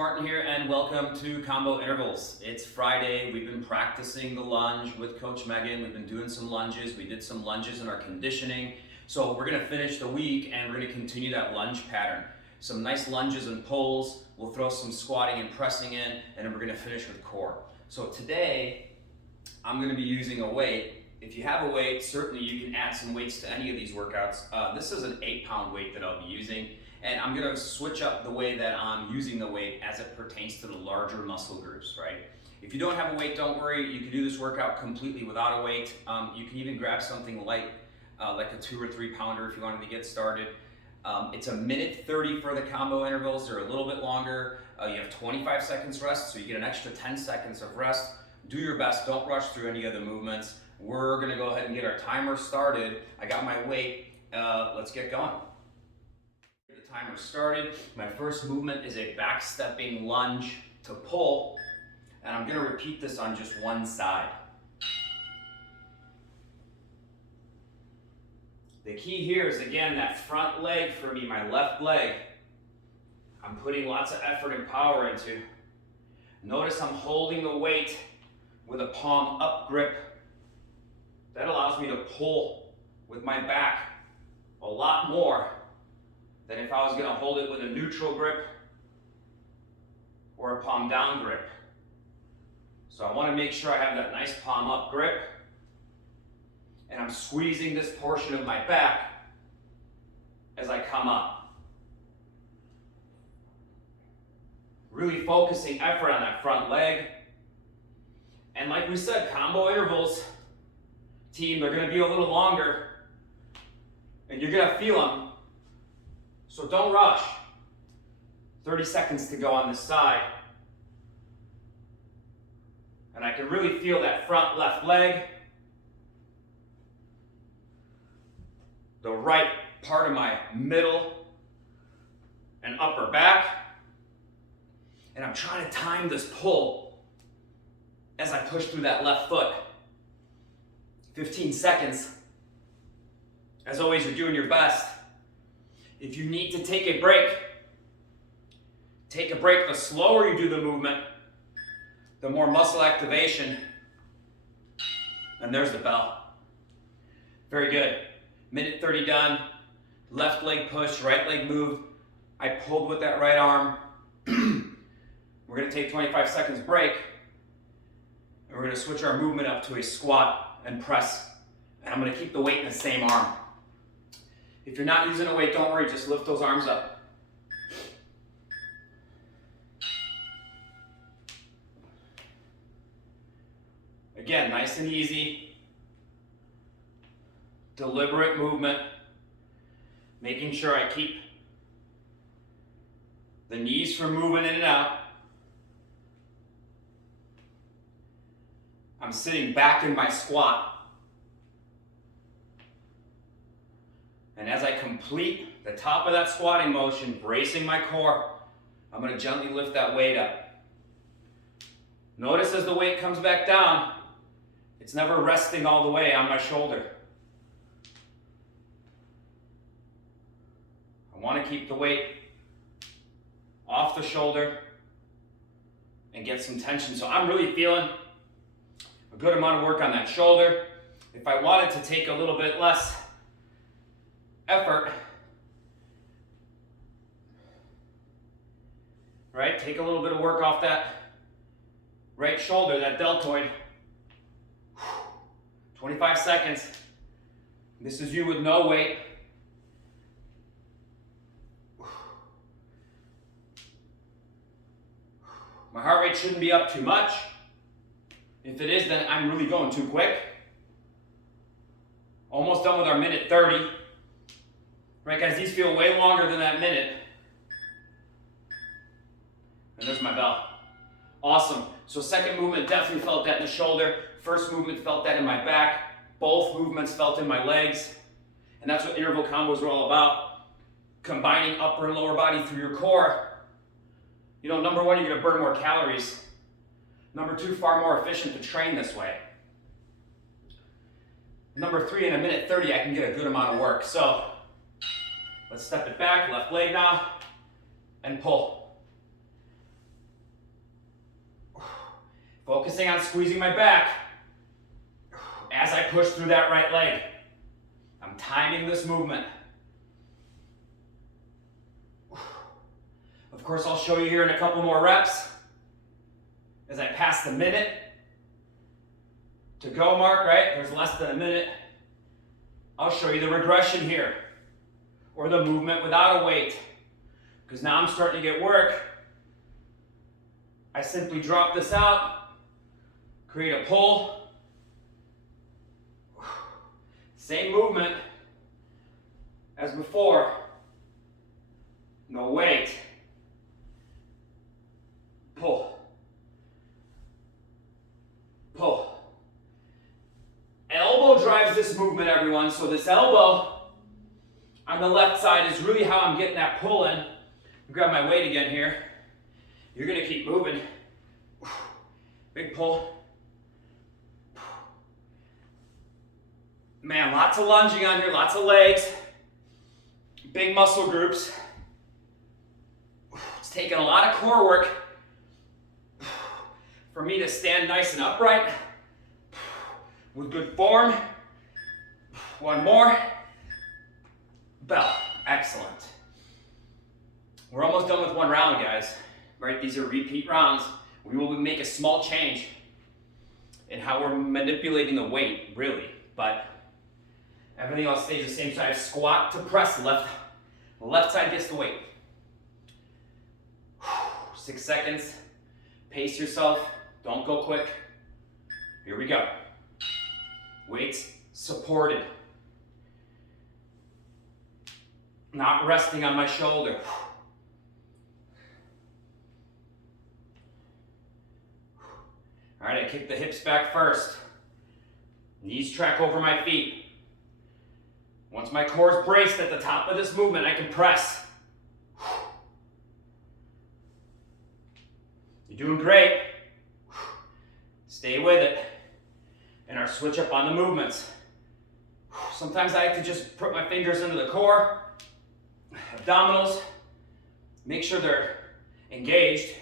Martin here, and welcome to Combo Intervals. It's Friday. We've been practicing the lunge with Coach Megan. We've been doing some lunges. We did some lunges in our conditioning. So we're going to finish the week and we're going to continue that lunge pattern. Some nice lunges and pulls. We'll throw some squatting and pressing in, and then we're going to finish with core. So today, I'm going to be using a weight. If you have a weight, certainly you can add some weights to any of these workouts. This is an 8-pound weight that I'll be using. And I'm going to switch up the way that I'm using the weight as it pertains to the larger muscle groups, right? If you don't have a weight, don't worry. You can do this workout completely without a weight. You can even grab something light, like a 2 or 3 pounder if you wanted to get started. It's a minute 30 for the combo intervals. They're a little bit longer. You have 25 seconds rest, so you get an extra 10 seconds of rest. Do your best. Don't rush through any of the movements. We're going to go ahead and get our timer started. I got my weight. Let's get going. The timer started. My first movement is a backstepping lunge to pull, and I'm going to repeat this on just one side. The key here is, again, that front leg for me, my left leg. I'm putting lots of effort and power into. Notice I'm holding the weight with a palm up grip. That allows me to pull with my back a lot more than if I was going to hold it with a neutral grip or a palm down grip. So I want to make sure I have that nice palm up grip, and I'm squeezing this portion of my back as I come up. Really focusing effort on that front leg. And like we said, combo intervals, team, they're going to be a little longer, and you're going to feel them. So don't rush. 30 seconds to go on this side. And I can really feel that front left leg, the right part of my middle and upper back. And I'm trying to time this pull as I push through that left foot. 15 seconds. As always, you're doing your best. If you need to take a break. The slower you do the movement, the more muscle activation. And there's the bell. Very good. Minute 30 done. Left leg push, right leg moved. I pulled with that right arm. We're going to take 25 seconds break. And we're going to switch our movement up to a squat and press. And I'm going to keep the weight in the same arm. If you're not using a weight, don't worry, just lift those arms up. Again, nice and easy. Deliberate movement. Making sure I keep the knees from moving in and out. I'm sitting back in my squat. And as I complete the top of that squatting motion, bracing my core, I'm going to gently lift that weight up. Notice as the weight comes back down, it's never resting all the way on my shoulder. I want to keep the weight off the shoulder and get some tension. So I'm really feeling a good amount of work on that shoulder. If I wanted to take a little bit less effort, right? Take a little bit of work off that right shoulder, that deltoid. 25 seconds. This is you with no weight. My heart rate shouldn't be up too much. If it is, then I'm really going too quick. Almost done with our minute 30. Right, guys, these feel way longer than that minute. And there's my bell. Awesome. So second movement, definitely felt that in the shoulder. First movement, felt that in my back. Both movements felt in my legs. And that's what interval combos are all about. Combining upper and lower body through your core. You know, number one, you're going to burn more calories. Number two, far more efficient to train this way. Number three, in a minute 30, I can get a good amount of work. So let's step it back, left leg now, and pull. Focusing on squeezing my back as I push through that right leg. I'm timing this movement. Of course, I'll show you here in a couple more reps as I pass the minute to go mark, right? There's less than a minute. I'll show you the regression here, or the movement without a weight, because now I'm starting to get work. I simply drop this out, create a pull, same movement as before, no weight, pull, pull. Elbow drives this movement, everyone, so this elbow on the left side is really how I'm getting that pull in. Grab my weight again here. You're gonna keep moving. Big pull. Man, lots of lunging on here, lots of legs, big muscle groups. It's taking a lot of core work for me to stand nice and upright with good form. One more. Bell. Excellent. We're almost done with one round, guys. Right? These are repeat rounds. We will make a small change in how we're manipulating the weight, really. But everything else stays the same. So I have squat to press left. The left side gets the weight. 6 seconds. Pace yourself. Don't go quick. Here we go. Weights supported. Not resting on my shoulder. All right, I kick the hips back first. Knees track over my feet. Once my core is braced at the top of this movement, I can press. You're doing great. Stay with it. And our switch up on the movements. Sometimes I like to just put my fingers into the core, abdominals, make sure they're engaged.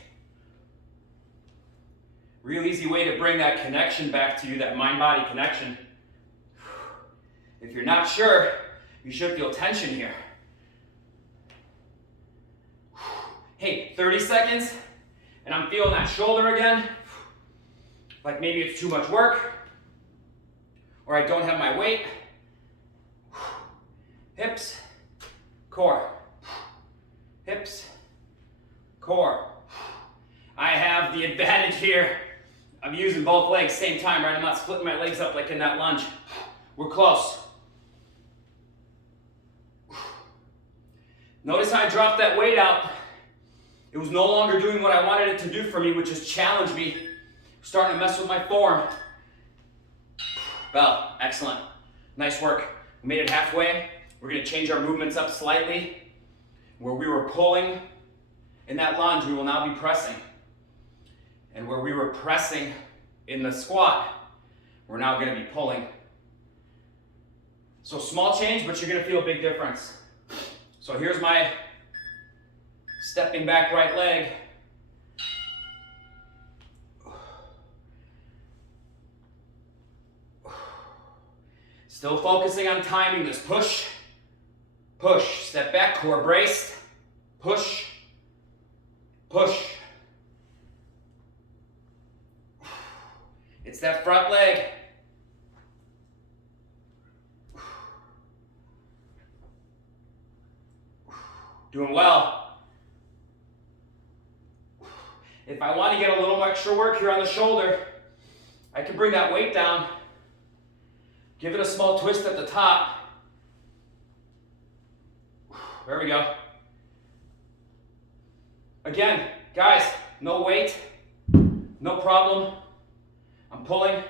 Real easy way to bring that connection back to you, that mind-body connection. If you're not sure, you should feel tension here. Hey, 30 seconds, and I'm feeling that shoulder again. Like maybe it's too much work, or I don't have my weight. Hips, core. Hips, core. I have the advantage here. I'm using both legs same time, right? I'm not splitting my legs up like in that lunge. We're close. Notice how I dropped that weight out. It was no longer doing what I wanted it to do for me, which is challenge me. Starting to mess with my form. Bell, excellent. Nice work. We made it halfway. We're gonna change our movements up slightly. Where we were pulling in that lunge, we will now be pressing. And where we were pressing in the squat, we're now gonna be pulling. So small change, but you're gonna feel a big difference. So here's my stepping back right leg. Still focusing on timing this. Push, push, step back, core braced. Push, push. It's that front leg. Doing well. If I want to get a little extra work here on the shoulder, I can bring that weight down. Give it a small twist at the top. There we go. Again, guys, no weight, no problem. I'm pulling,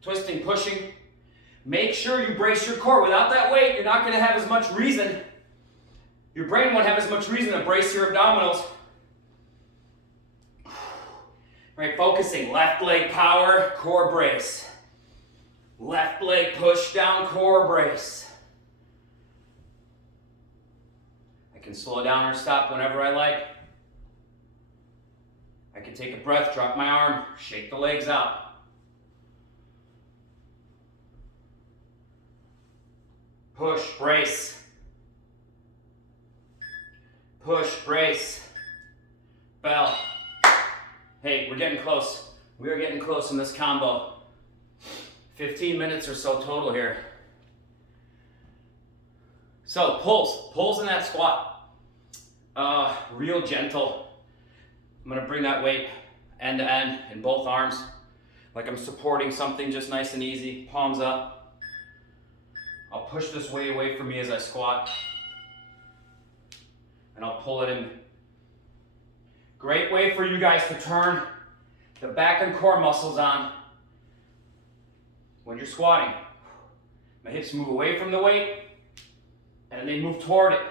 twisting, pushing. Make sure you brace your core. Without that weight, you're not going to have as much reason. Your brain won't have as much reason to brace your abdominals. Right, focusing. Left leg power, core brace. Left leg push down, core brace. I can slow down or stop whenever I like. I can take a breath, drop my arm, shake the legs out. Push, brace. Push, brace. Bell. Hey, we're getting close. We are getting close in this combo. 15 minutes or so total here. So pulls in that squat. Real gentle. I'm gonna bring that weight end to end in both arms, like I'm supporting something, just nice and easy, palms up. I'll push this weight away from me as I squat, and I'll pull it in. Great way for you guys to turn the back and core muscles on when you're squatting. My hips move away from the weight, and they move toward it.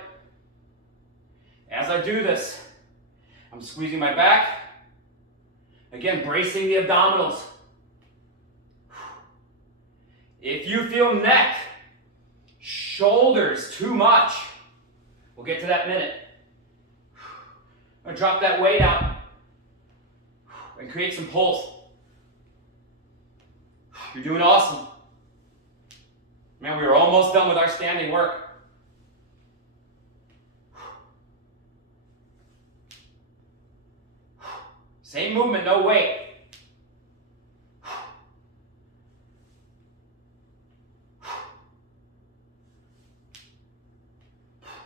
As I do this, I'm squeezing my back. Again, bracing the abdominals. If you feel neck, shoulders too much, we'll get to that in a minute. I'm gonna drop that weight out and create some pulls. You're doing awesome. Man, we are almost done with our standing work. Same movement, no weight.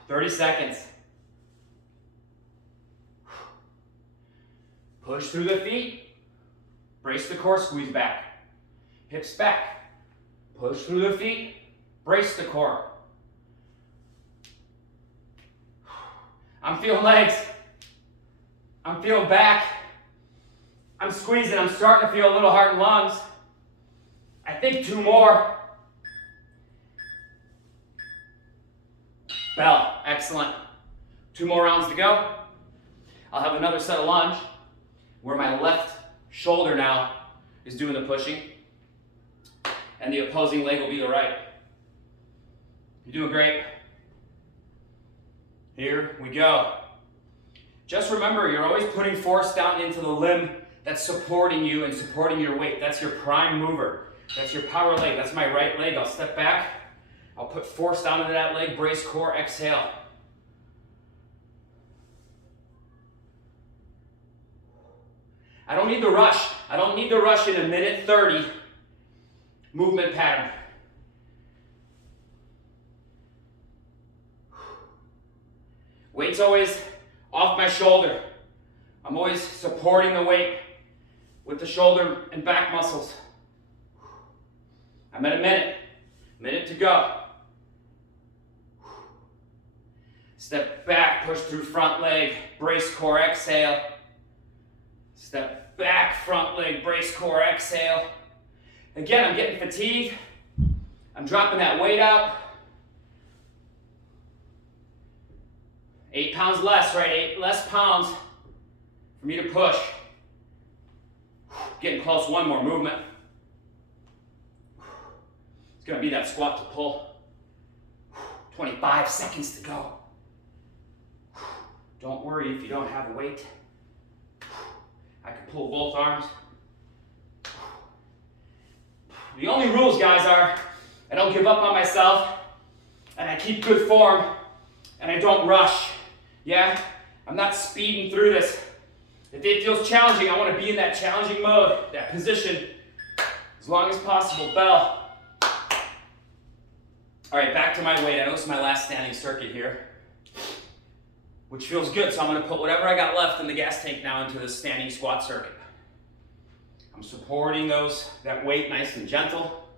30 seconds. Push through the feet. Brace the core, squeeze back. Hips back. Push through the feet. Brace the core. I'm feeling legs. I'm feeling back. I'm squeezing. I'm starting to feel a little heart and lungs. I think 2 more. Bell, excellent. 2 more rounds to go. I'll have another set of lunge where my left shoulder now is doing the pushing and the opposing leg will be the right. You're doing great. Here we go. Just remember, you're always putting force down into the limb that's supporting you and supporting your weight. That's your prime mover. That's your power leg. That's my right leg. I'll step back. I'll put force down into that leg. Brace core, exhale. I don't need the rush. I don't need the rush in a minute 30 movement pattern. Weight's always off my shoulder. I'm always supporting the weight with the shoulder and back muscles. I'm at a minute to go. Step back, push through front leg, brace core, exhale. Step back, front leg, brace core, exhale. Again, I'm getting fatigued. I'm dropping that weight out. 8 pounds less, right? 8 less pounds for me to push. Getting close, 1 more movement. It's gonna be that squat to pull. 25 seconds to go. Don't worry if you don't have weight. I can pull both arms. The only rules, guys, are I don't give up on myself, and I keep good form, and I don't rush. Yeah? I'm not speeding through this. If it feels challenging, I want to be in that challenging mode, that position, as long as possible. Bell. All right, back to my weight. I know this is my last standing circuit here, which feels good, so I'm going to put whatever I got left in the gas tank now into this standing squat circuit. I'm supporting that weight nice and gentle,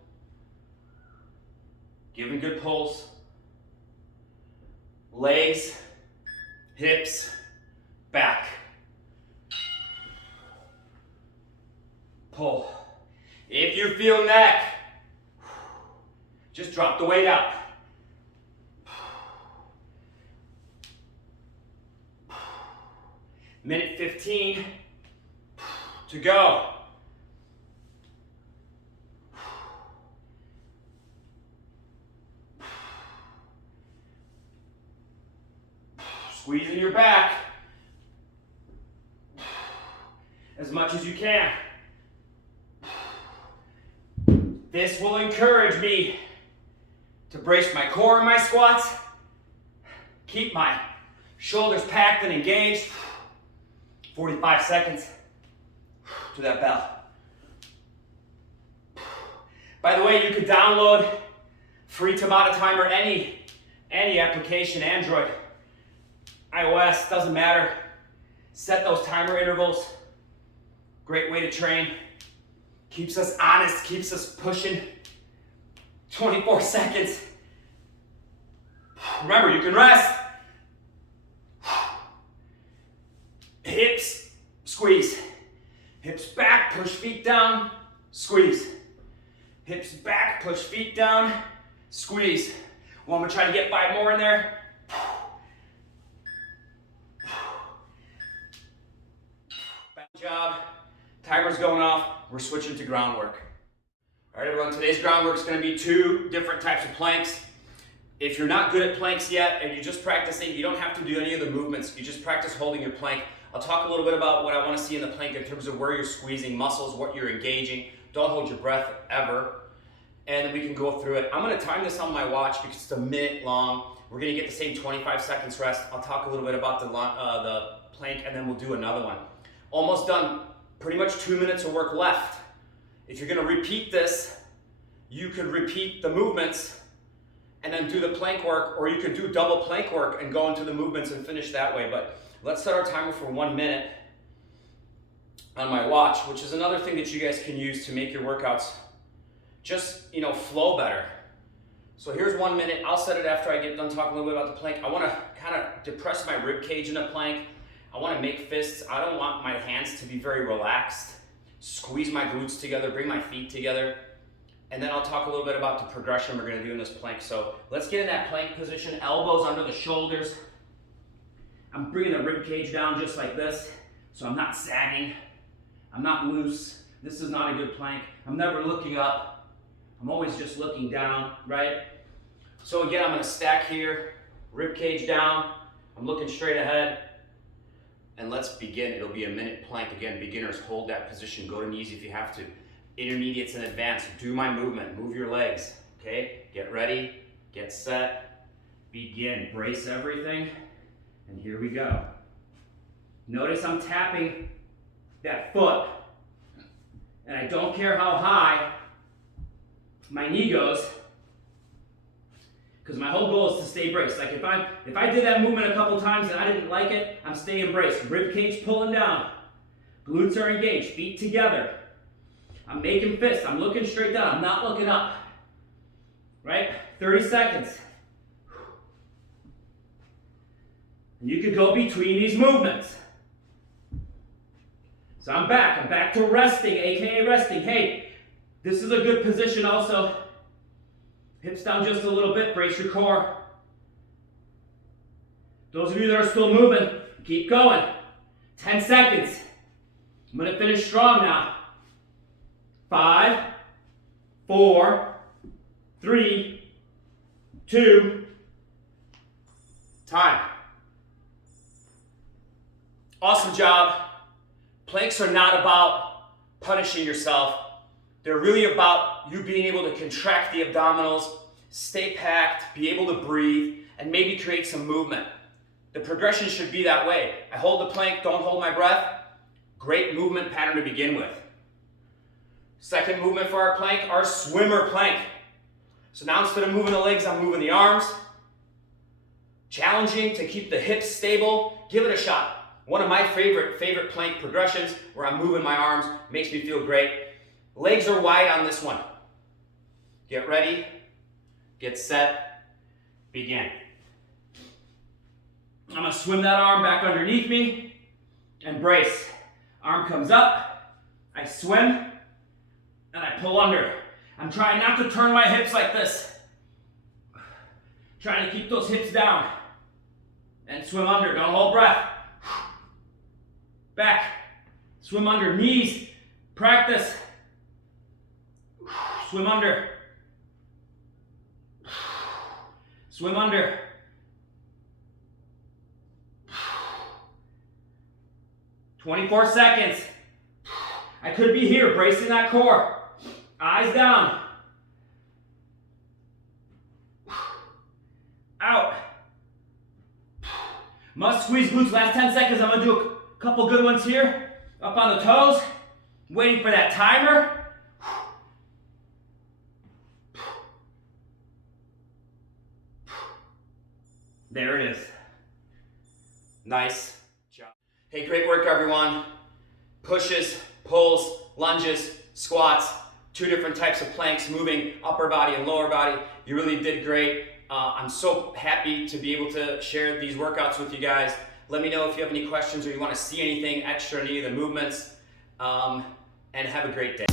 giving good pulls. Legs, hips, back. Pull. If you feel neck, just drop the weight out. Minute 15 to go. Squeezing your back. as much as you can. This will encourage me to brace my core in my squats, keep my shoulders packed and engaged. 45 seconds to that bell. By the way, you could download free Tabata Timer, any application, Android, iOS, doesn't matter. Set those timer intervals. Great way to train. Keeps us honest, keeps us pushing. 24 seconds. Remember, you can rest. Hips, squeeze. Hips back, push feet down, squeeze. Hips back, push feet down, squeeze. Well, I'm gonna try to get 5 more in there. Good job. Timer's going off. We're switching to groundwork. All right, everyone, today's groundwork is gonna be 2 different types of planks. If you're not good at planks yet and you're just practicing, you don't have to do any of the movements. You just practice holding your plank. I'll talk a little bit about what I want to see in the plank in terms of where you're squeezing muscles, what you're engaging. Don't hold your breath ever. And then we can go through it. I'm going to time this on my watch because it's a minute long. We're going to get the same 25 seconds rest. I'll talk a little bit about the plank and then we'll do another one. Almost done. Pretty much 2 minutes of work left. If you're going to repeat this, you could repeat the movements and then do the plank work, or you could do double plank work and go into the movements and finish that way. But let's set our timer for 1 minute on my watch, which is another thing that you guys can use to make your workouts just, flow better. So here's 1 minute. I'll set it after I get done talking a little bit about the plank. I want to kind of depress my rib cage in a plank. I want to make fists. I don't want my hands to be very relaxed. Squeeze my glutes together, bring my feet together. And then I'll talk a little bit about the progression we're going to do in this plank. So let's get in that plank position, elbows under the shoulders. I'm bringing the rib cage down just like this, so I'm not sagging. I'm not loose. This is not a good plank. I'm never looking up. I'm always just looking down, right? So again, I'm going to stack here, rib cage down. I'm looking straight ahead. And let's begin. It'll be a minute plank. Again, beginners, hold that position. Go to knees if you have to. Intermediates and advanced, do my movement, move your legs, okay? Get ready, get set, begin. Brace everything, and here we go. Notice I'm tapping that foot, and I don't care how high my knee goes, because my whole goal is to stay braced. Like if I did that movement a couple times and I didn't like it, I'm staying braced. Rib cage pulling down, glutes are engaged, feet together. I'm making fists. I'm looking straight down. I'm not looking up. Right? 30 seconds. And you could go between these movements. So I'm back. I'm back to resting, aka resting. Hey, this is a good position also. Hips down just a little bit. Brace your core. Those of you that are still moving, keep going. 10 seconds. I'm going to finish strong now. 5, 4, 3, 2, time. Awesome job. Planks are not about punishing yourself. They're really about you being able to contract the abdominals, stay packed, be able to breathe, and maybe create some movement. The progression should be that way. I hold the plank, don't hold my breath. Great movement pattern to begin with. Second movement for our plank, our swimmer plank. So now instead of moving the legs, I'm moving the arms. Challenging to keep the hips stable. Give it a shot. One of my favorite plank progressions where I'm moving my arms. Makes me feel great. Legs are wide on this one. Get ready. Get set. Begin. I'm going to swim that arm back underneath me and brace. Arm comes up. I swim. And I pull under. I'm trying not to turn my hips like this. Trying to keep those hips down. And swim under. Don't hold breath. Back. Swim under. Knees. Practice. Swim under. Swim under. "24 seconds. I could be here, bracing that core. Eyes down. Out. Must squeeze glutes. Last 10 seconds. I'm going to do a couple good ones here. Up on the toes. Waiting for that timer. There it is. Nice job. Hey, great work, everyone. Pushes, pulls, lunges, squats, 2 different types of planks, moving upper body and lower body. You really did great. I'm so happy to be able to share these workouts with you guys. Let me know if you have any questions or you want to see anything extra in any of the movements. And have a great day.